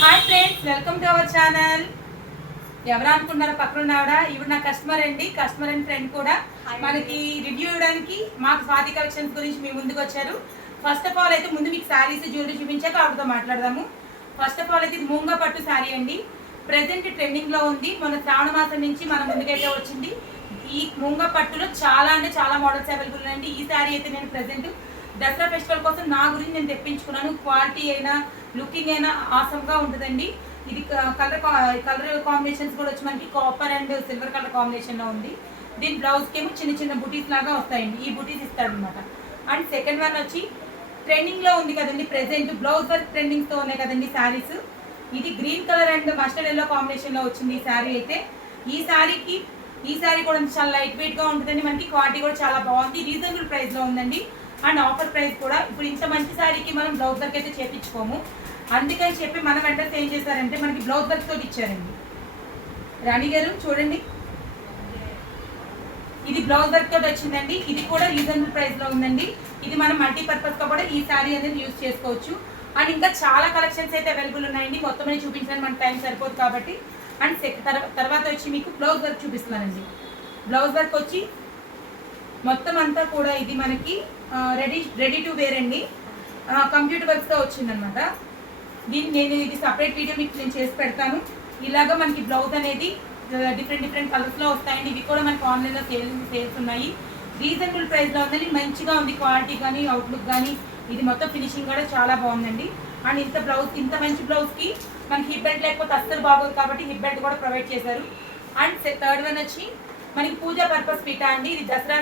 Hi friends, welcome to our channel. ఎవరు అనుకున్నారో పక్కన ఆవిడ ఇవి నా కస్టమర్ అండ్ ఫ్రెండ్ కూడా మనకి రివ్యూ ఇవ్వడానికి మాకు స్వాతి కలెక్షన్స్ గురించి మీ ముందుకు వచ్చారు. ఫస్ట్ ఆఫ్ ఆల్ అయితే ముందు మీకు శారీస్ జ్యువెలరీ చూపించాక ఆవిడతో మాట్లాడదాము. ఫస్ట్ ఆఫ్ ఆల్ అయితే ఇది మూంగా పట్టు శారీ అండి. ప్రెసెంట్ ట్రెండింగ్ లో ఉంది. మన శ్రావణ మాసం నుంచి మన ముందుకైతే వచ్చింది. ఈ మూంగా పట్టులో చాలా అంటే చాలా మోడల్స్ అవైలబుల్ ఉన్నాయండి. ఈ శారీ అయితే నేను ప్రెసెంట్ దసరా ఫెస్టివల్ కోసం నా గురించి నేను తెప్పించుకున్నాను. క్వాలిటీ అయినా లుకింగ్ అయినా ఆసమ్గా ఉంటుందండి. ఇది కలర్ కాంబినేషన్స్ కూడా వచ్చి మనకి కాపర్ అండ్ సిల్వర్ కలర్ కాంబినేషన్లో ఉంది. దీని బ్లౌజ్కి ఏమో చిన్న చిన్న బుటీస్ లాగా వస్తాయండి. ఈ బుటీస్ ఇస్తాడనమాట. అండ్ సెకండ్ వన్ వచ్చి ట్రెండింగ్లో ఉంది కదండి, ప్రెసెంట్ బ్లౌజ్ వర్క్ ట్రెండింగ్తో ఉన్నాయి కదండి శారీస్. ఇది green colour and mustard yellow కాంబినేషన్లో వచ్చింది ఈ శారీ అయితే. ఈ శారీ కూడా చాలా లైట్ వెయిట్గా ఉంటుందండి. మనకి క్వాలిటీ కూడా చాలా బాగుంది. రీజనబుల్ ప్రైస్లో ఉందండి. అండ్ ఆఫర్ ప్రైస్ కూడా. ఇప్పుడు ఇంత మంచి శారీకి మనం బ్లౌజ్ వర్క్ అయితే చేయించుకోము. అందుకని చెప్పి మన వెంటనే ఏం చేశారంటే మనకి బ్లౌజ్ వర్క్ తోటి ఇచ్చారండి. రాణి గారు చూడండి, ఇది బ్లౌజ్ వర్క్ తోటి వచ్చిందండి. ఇది కూడా రీజనబుల్ ప్రైస్ లో ఉందండి. ఇది మనం మల్టీపర్పస్ గా కూడా ఈ శారీ అనేది యూజ్ చేసుకోవచ్చు. అండ్ ఇంకా చాలా కలెక్షన్స్ అయితే అవైలబుల్ ఉన్నాయండి. మొత్తం అని చూపించడానికి మనకు టైం సరిపోదు కాబట్టి. అండ్ తర్వాత వచ్చి మీకు బ్లౌజ్ వర్క్ చూపిస్తున్నానండి. బ్లౌజ్ వర్క్ వచ్చి మొత్తం అంతా కూడా ఇది మనకి రెడీ టు వేర్ అండి. కంప్యూటర్ వర్క్తో వచ్చిందనమాట. నేను ఇది సపరేట్ వీడియో మీకు నేను చేసి పెడతాను. ఇలాగా మనకి బ్లౌజ్ అనేది డిఫరెంట్ కలర్స్లో వస్తాయండి. ఇవి కూడా మనకి ఆన్లైన్లో సేల్స్ ఉన్నాయి. రీజనబుల్ ప్రైస్లో ఉందండి. మంచిగా ఉంది క్వాలిటీ కానీ అవుట్లుక్ కానీ. ఇది మొత్తం ఫినిషింగ్ కూడా చాలా బాగుందండి. అండ్ ఇంత మంచి బ్లౌజ్కి మనకి హిప్ బెల్ట్ లేకపోతే అస్సలు బాగోదు కాబట్టి హిప్ బెల్ట్ కూడా ప్రొవైడ్ చేశారు. అండ్ థర్డ్ వన్ వచ్చి మనకి పూజా పర్పస్ పీట అండి. ఇది దసరా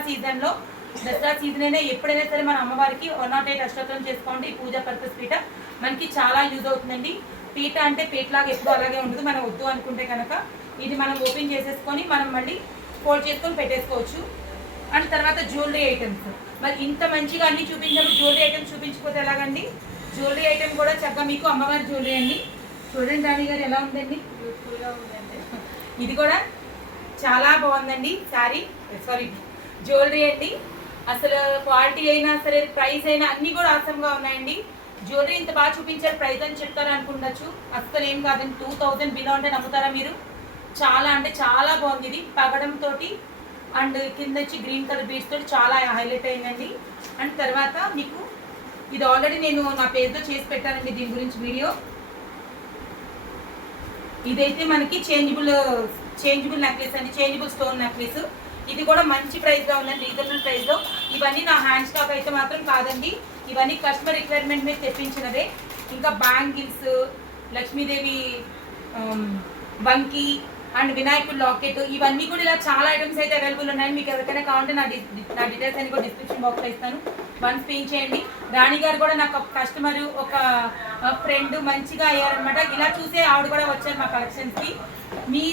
సీజన్ అయినా ఎప్పుడైనా సరే మన అమ్మవారికి 108 అష్టోత్తరం చేసుకోండి. ఈ పూజా పర్పస్ పీట మనకి చాలా యూజ్ అవుతుందండి. పీట అంటే పీటలాగా ఎప్పుడు అలాగే ఉండదు. మనం వద్దు అనుకుంటే కనుక ఇది మనం ఓపెన్ చేసేసుకొని మనం మళ్ళీ ఫోల్డ్ చేసుకొని పెట్టేసుకోవచ్చు. అండ్ తర్వాత జ్యువెలరీ ఐటమ్స్. మరి ఇంత మంచిగా అన్ని చూపించినప్పుడు జ్యువెలరీ ఐటమ్స్ చూపించకపోతే ఎలాగండి. జ్యువెలరీ ఐటమ్ కూడా చక్కగా మీకు అమ్మవారి జ్యువెలరీ అండి. చూడండి రాణి గారు ఎలా ఉందండి, బ్యూటిఫుల్గా ఉందండి. ఇది కూడా చాలా బాగుందండి జ్యువెలరీ అండి. అసలు క్వాలిటీ అయినా సరే ప్రైస్ అయినా అన్నీ కూడా ఆసంగా ఉన్నాయండి. జ్యువెలరీ ఇంత బాగా చూపించారు, ప్రైస్ అని చెప్తారు అనుకుండొచ్చు. అసలు ఏం కాదండి. 2000 బిలో అంటే నమ్ముతారా మీరు? చాలా అంటే చాలా బాగుంది. ఇది పగడం తోటి అండ్ కింద వచ్చి గ్రీన్ కలర్ బీడ్స్ తోటి చాలా హైలైట్ అయిందండి. అండ్ తర్వాత మీకు ఇది ఆల్రెడీ నేను నా పేజ్లో చేసి పెట్టానండి దీని గురించి వీడియో. ఇదైతే మనకి చేంజబుల్ నెక్లెస్ అండి, చేంజబుల్ స్టోన్ నెక్లెస్. ఇది కూడా మంచి ప్రైస్లో ఉందండి, రీజనబుల్ ప్రైస్లో. ఇవన్నీ నా హ్యాండ్ స్టాక్ అయితే మాత్రం కాదండి. ఇవన్నీ కస్టమర్ రిక్వైర్మెంట్ మీద తెప్పించినవే. ఇంకా బ్యాంగిల్స్, లక్ష్మీదేవి వంకి అండ్ వినాయకుడు లాకెట్, ఇవన్నీ కూడా ఇలా చాలా ఐటమ్స్ అయితే అవైలబుల్ ఉన్నాయి. మీకు ఎవరికైనా కావాలంటే నా డీటెయిల్స్ అన్ని కూడా డిస్క్రిప్షన్ బాక్స్లో ఇస్తాను. వన్స్ పిన్ చేయండి. రాణి గారు కూడా నాకు ఒక కస్టమర్, ఒక ఫ్రెండ్ మంచిగా అయ్యారనమాట. ఇలా చూసే ఆవిడ కూడా వచ్చారు మా కలెక్షన్స్కి. మీ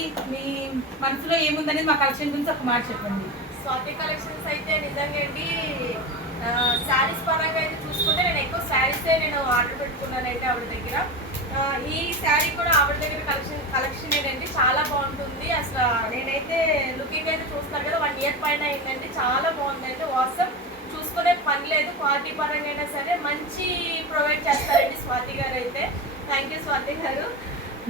మనసులో ఏముందనేది మా కలెక్షన్ గురించి ఒక మాట చెప్పండి. స్వాతి కలెక్షన్స్ అయితే నిజంగా అండి, శారీస్ పరంగా అయితే చూసుకుంటే నేను ఎక్కువ శారీసే ఆర్డర్ పెట్టుకున్నాను అయితే ఆవిడ దగ్గర. ఈ శారీ కూడా ఆవిడ దగ్గర కలెక్షన్ ఏంటంటే చాలా బాగుంటుంది. అసలు నేనైతే లుకింగ్ అయితే చూస్తాను కదా, 1 ఇయర్ పైన అయిందండి. చాలా బాగుందండి. వాట్సాప్ చూసుకునే పని లేదు. క్వాలిటీ పరంగా అయినా సరే మంచి ప్రొవైడ్ చేస్తారండి స్వాతి గారు అయితే. థ్యాంక్ యూ స్వాతి గారు.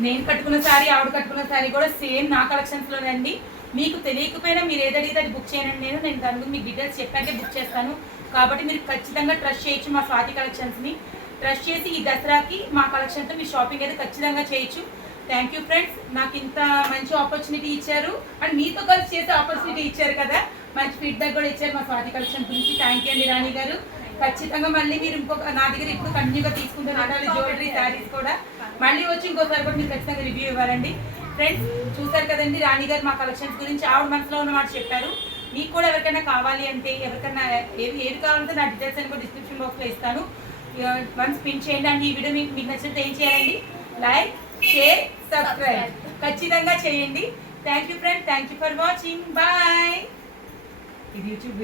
నేను కట్టుకున్న శారీ, ఆవిడ కట్టుకున్న శారీ కూడా సేమ్ నా కలెక్షన్స్లోనండి. మీకు తెలియకపోయినా మీరు ఏదడిగితే అది బుక్ చేయండి. నేను దాని గురించి మీకు డీటెయిల్స్ చెప్పాకే బుక్ చేస్తాను. కాబట్టి మీరు ఖచ్చితంగా ట్రస్ట్ చేయొచ్చు మా స్వాతి కలెక్షన్స్ని. ట్రస్ట్ చేసి ఈ దసరాకి మా కలెక్షన్తో మీ షాపింగ్ అయితే ఖచ్చితంగా చేయొచ్చు. థ్యాంక్ యూ ఫ్రెండ్స్, నాకు ఇంత మంచి ఆపర్చునిటీ ఇచ్చారు. అండ్ మీతో కలిసి చేసే ఆపర్చునిటీ ఇచ్చారు కదా, మంచి ఫీడ్బ్యాక్ కూడా ఇచ్చారు మా స్వాతి కలెక్షన్ గురించి. థ్యాంక్ యూ అండి రాణి గారు. ఖచ్చితంగా మళ్ళీ మీరు నా దగ్గర ఇప్పుడు కంటిన్యూగా తీసుకుంటున్నారు జ్యువెలరీ శారీస్ కూడా. మళ్ళీ వచ్చి ఇంకోసారి కూడా మీరు ఖచ్చితంగా రివ్యూ ఇవ్వాలండి. ఫ్రెండ్స్ చూసారు కదండి రాణి గారు మా కలెక్షన్స్ గురించి ఆవిడ మనసులో ఉన్న మాట చెప్పారు. మీకు కూడా ఎవరికైనా కావాలి అంటే, ఎవరికైనా ఏది కావాలంటే నా డీటెయిల్స్ అని కూడా డిస్క్రిప్షన్ బాక్స్లో ఇస్తాను. వన్స్ పిన్ చేయండి. అండ్ ఈ వీడియో మీకు నచ్చితే ఏం చేయాలండి? లైక్, షేర్, సబ్స్క్రైబ్ ఖచ్చితంగా చేయండి. Thank you friends, thank you for watching. Bye. ఇది యూట్యూబ్ వీడియో.